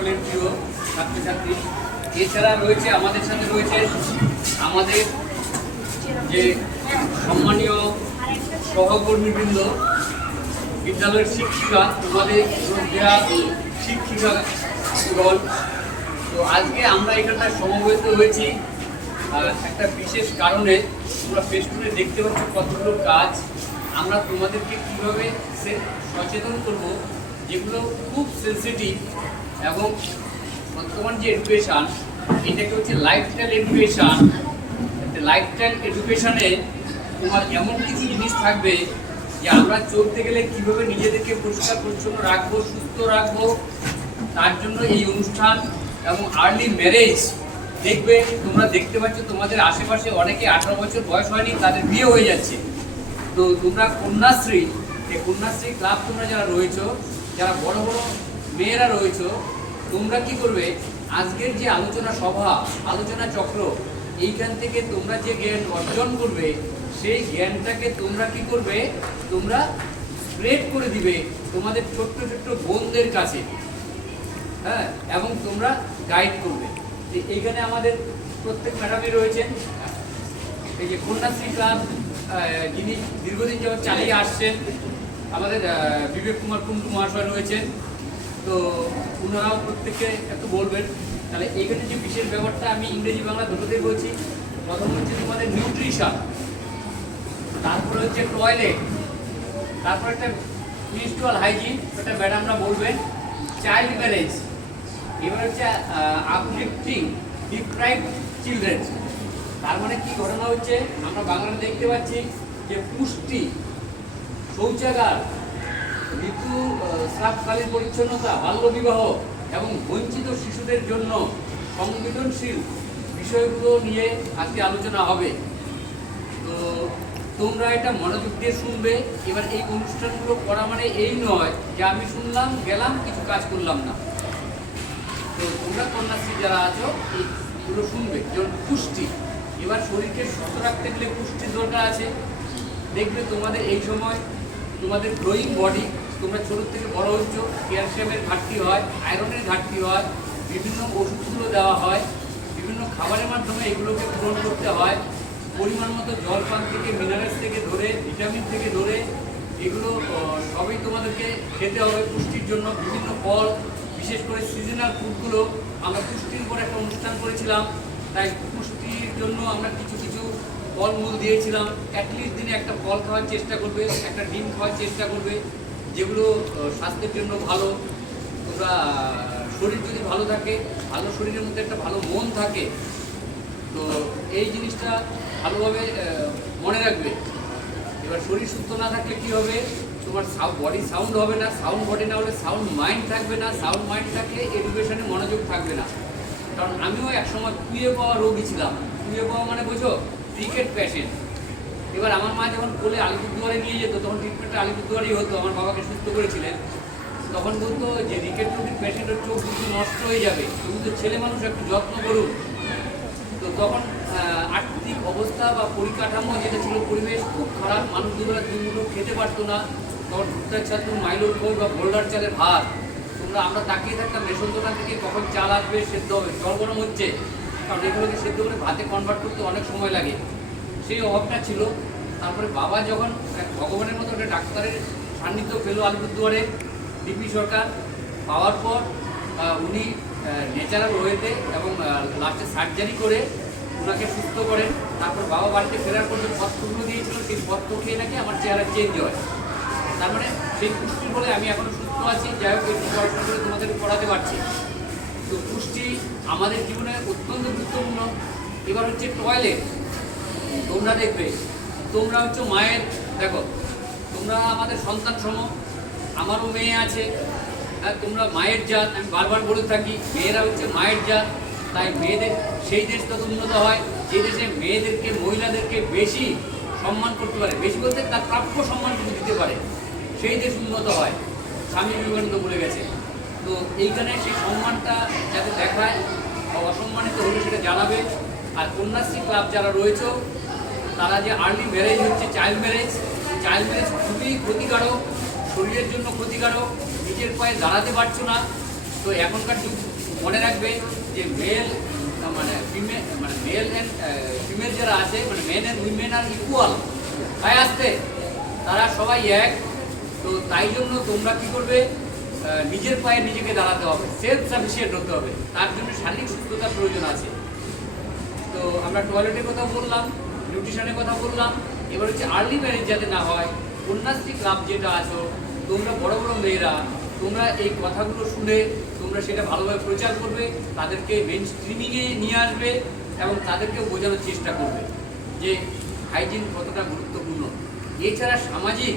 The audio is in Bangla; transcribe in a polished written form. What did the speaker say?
সকলের প্রিয় ছাত্রছাত্রী। এছাড়া রয়েছে আমাদের সাথে রয়েছে আমাদের যে সম্মানীয় সহকর্মীবৃন্দ, বিদ্যালয়ের শিক্ষিকা, তোমাদের শ্রদ্ধেয়া শিক্ষিকা দল। তো আজকে আমরা এখানটায় সমবেত হয়েছি একটা বিশেষ কারণে। তোমরা ফেসবুকে দেখতে পাচ্ছ কতগুলো কাজ। আমরা তোমাদেরকে কীভাবে সচেতন করব, যেগুলো খুব সেন্সিটিভ এবং বর্তমান যে এডুকেশান, এটাকে হচ্ছে লাইফস্টাইল এডুকেশান। লাইফস্টাইল এডুকেশানে তোমার এমন কিছু জিনিস থাকবে যে আমরা চলতে গেলে কীভাবে নিজেদেরকে পরিষ্কার পরিচ্ছন্ন রাখবো, সুস্থ রাখবো, তার জন্য এই অনুষ্ঠান। এবং আর্লি ম্যারেজ, দেখবে তোমরা দেখতে পাচ্ছ তোমাদের আশেপাশে অনেকে 18 বছর বয়স হয়নি, তাদের বিয়ে হয়ে যাচ্ছে। তো তোমরা কন্যাশ্রী, এই কন্যাশ্রী ক্লাব তোমরা যারা রয়েছো, যারা বড় বড় মেয়েরা রয়েছো, তোমরা কি করবে, আজকের যে আলোচনা সভা, আলোচনা চক্র, এইখান থেকে তোমরা যে জ্ঞান অর্জন করবে, সেই জ্ঞানটাকে তোমরা কি করবে, তোমরা স্প্রেড করে দিবে তোমাদের ছোট্ট ছোট্ট বোনদের কাছে, হ্যাঁ, এবং তোমরা গাইড করবে। এইখানে আমাদের প্রত্যেক ম্যাডামই রয়েছেন। এই যে কন্যাশ্রী ক্লাব যিনি দীর্ঘদিন যাবৎ চালিয়ে আসছেন, আমাদের বিবেক কুমার কুণ্ডু মহাশয় রয়েছেন। তো ওনারাও প্রত্যেককে একটু বলবেন। তাহলে এখানে যে বিশেষ ব্যাপারটা আমি ইংরেজি বাংলা দুটোতেই বলছি। প্রথম হচ্ছে তোমাদের নিউট্রিশন, তারপরে হচ্ছে টয়লেট, তারপর একটা মিনস্ট্রুয়াল হাইজিন, এটা ম্যাডামরা বলবেন। চাইল্ড ম্যারেজ, এবার হচ্ছে আপলিফটিং ডিপ্রাইভড চিলড্রেন। তার মানে কি ঘটনা হচ্ছে, আমরা বাংলাতে দেখতে পাচ্ছি যে পুষ্টি, শৌচাগার, ঋতুস্রাবকালীন পরিচ্ছন্নতা, বাল্যবিবাহ এবং বঞ্চিত শিশুদের জন্য সংবেদনশীল বিষয়গুলো নিয়ে আজকে আলোচনা হবে। তো তোমরা এটা মনোযোগ দিয়ে শুনবে। এবার এই অনুষ্ঠানগুলো করা মানে এই নয় যে আমি শুনলাম গেলাম, কিছু কাজ করলাম না। তো তোমরা কন্যাশ্রী যারা আছো, এইগুলো শুনবে। যেমন পুষ্টি, এবার শরীরকে সুস্থ রাখতে গেলে পুষ্টির দরকার আছে। দেখবে তোমাদের এই সময় তোমাদের গ্রোয়িং বডি, তোমরা ছোটোর থেকে বড় হচ্ছ, ক্যালসিয়ামের ঘাটতি হয়, আয়রনের ঘাটতি হয়, বিভিন্ন ওষুধগুলো দেওয়া হয়, বিভিন্ন খাবারের মাধ্যমে এগুলোকে পূরণ করতে হয়। পরিমাণ মতো জল পান থেকে, মিনারেলস থেকে ধরে, ভিটামিন থেকে ধরে, এগুলো সবই তোমাদেরকে খেতে হবে পুষ্টির জন্য। বিভিন্ন ফল, বিশেষ করে সিজনাল ফুডগুলো, আমরা পুষ্টির উপর একটা অনুষ্ঠান করেছিলাম, তাই পুষ্টির জন্য আমরা কিছু কিছু ফলমূল দিয়েছিলাম। অ্যাটলিস্ট দিনে একটা ফল খাওয়ার চেষ্টা করবে, একটা ডিম খাওয়ার চেষ্টা করবে, যেগুলো স্বাস্থ্যের জন্য ভালো। তোমরা শরীর যদি ভালো থাকে, ভালো শরীরের মধ্যে একটা ভালো মন থাকে, তো এই জিনিসটা ভালোভাবে মনে রাখবে। এবার শরীর সুস্থ না থাকলে কী হবে, তোমার বডি সাউন্ড হবে না, সাউন্ড বডি না হলে সাউন্ড মাইন্ড থাকবে না, সাউন্ড মাইন্ড থাকলে এডুকেশনে মনোযোগ থাকবে না। কারণ আমিও একসময় কুয়ে পাওয়া রোগী ছিলাম। কুয়ে পাওয়া মানে বোঝো, ক্রিকেট পেশেন্ট। এবার আমার মা যখন কোলে আলিপুরদুয়ারে নিয়ে যেত, তখন ট্রিটমেন্টটা আলিপুরদুয়ারেই হতো। আমার বাবাকে সুস্থ করেছিলেন। তখন বলতো যে রিকেট রোগীর পেশেন্টের চোখ দুটো নষ্ট হয়ে যাবে, তুমি তো ছেলে মানুষ, একটু যত্ন করুন। তো তখন আর্থিক অবস্থা বা পরিকাঠামো যেটা ছিল, পরিবেশ খুব খারাপ, মানুষ দুবেলা দুমুঠো খেতে পারতো না। তখন ভুট্টার ছাত্র মাইলোর খোল বা বোল্ডার চালের ভাত, আমরা তাকিয়ে থাকতাম রেশন দোকান থেকে কখন চাল আসবে, সেদ্ধ হবে, জল গরম হচ্ছে। কারণ এগুলোকে সেদ্ধ করে ভাতে কনভার্ট করতে অনেক সময় লাগে, সেই অভাবটা ছিল। তারপরে বাবা যখন ভগবানের মতো একটা ডাক্তারের সান্নিধ্য পেল আলিপুরদুয়ারে, ডিপি সরকার পাওয়ার পর উনি ন্যাচারাল ওয়েতে এবং লাস্টে সার্জারি করে ওনাকে সুস্থ করেন। তারপর বাবা বাড়িতে ফেরার পর যে পথ্যগুলো দিয়েছিল, সেই পথ্য খেয়ে নাকি আমার চেহারা চেঞ্জ হয়। তার মানে সেই পুষ্টির বলে আমি এখনও সুস্থ আছি। যাই হোক, একটু পড়াশোনা করে তোমাদের পড়াতে পারছি। তো পুষ্টি আমাদের জীবনে অত্যন্ত গুরুত্বপূর্ণ। এবার হচ্ছে টয়লেট। তোমরা দেখবে, তোমরা হচ্ছে মায়ের, দেখো তোমরা আমাদের সন্তান সম, আমারও মেয়ে আছে, হ্যাঁ, তোমরা মায়ের জাত। আমি বারবার বলে থাকি, মেয়েরা হচ্ছে মায়ের জাত। তাই মেয়েদের সেই দেশ তত উন্নত হয় যে দেশে মেয়েদেরকে, মহিলাদেরকে বেশি সম্মান করতে পারে, বেশি বলতে তার প্রাপ্য সম্মানটুকু দিতে পারে, সেই দেশ উন্নত হয়। স্বামী বিবেকানন্দ বলে গেছে। তো এইখানে সেই সম্মানটা যাতে দেখায়, অসম্মানিত হলে সেটা জানাবে। আর কন্যাশ্রী ক্লাব যারা রয়েছে, তারা যে আর্লি ম্যারেজ হচ্ছে, চাইল্ড ম্যারেজ খুবই ক্ষতিকারক, শরীরের জন্য ক্ষতিকারক। নিজের পায়ে দাঁড়াতে পারছো না, তো এখনকার যুগ মনে রাখবে যে মেল মানে ফিমেল মানে মেল অ্যান্ড ফিমেল যারা আছে মানে men and women are equal তাই আসতে তারা সবাই এক। তো তাই জন্য তোমরা কি করবে, নিজের পায়ে নিজেকে দাঁড়াতে হবে, সেলফ সাফিসিয়েন্ট হতে হবে। তার জন্য শারীরিক সুস্থতার প্রয়োজন আছে। তো আমরা টয়লেটের কথা বললাম, নিউট্রিশনের কথা বললাম। এবার হচ্ছে আর্লি ম্যারেজ যাতে না হয়, কন্যাশ্রী ক্লাব যেটা আছো তোমরা বড় বড় মেয়েরা, তোমরা এই কথাগুলো শুনে তোমরা সেটা ভালোভাবে প্রচার করবে, তাদেরকে মেন স্ট্রিমিংয়ে নিয়ে আসবে এবং তাদেরকেও বোঝানোর চেষ্টা করবে যে হাইজিন কতটা গুরুত্বপূর্ণ। এছাড়া সামাজিক